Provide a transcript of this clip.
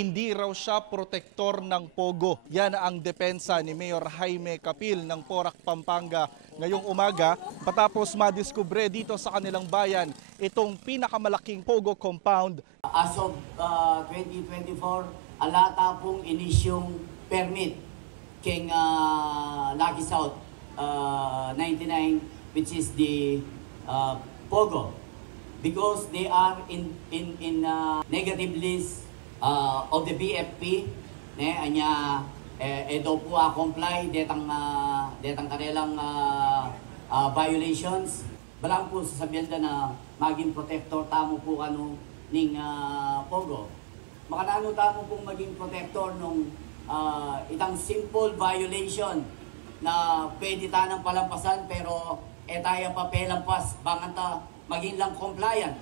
Hindi raw siya protektor ng Pogo. Yan ang depensa ni Mayor Jaime Capil ng Porac, Pampanga ngayong umaga patapos madiskubre dito sa kanilang bayan itong pinakamalaking Pogo compound. As of 2024, alata pong inisyong permit king Lucky South 99, which is the Pogo, because they are in negative list of the BFP, anya daw po comply detang kanilang violations. Balang po sasabihan na maging protector tamo po ning Pogo. Makanano tamo pong maging protector nung itang simple violation na pwede tanang palampasan pero tayo papelampas banganta maging lang compliant.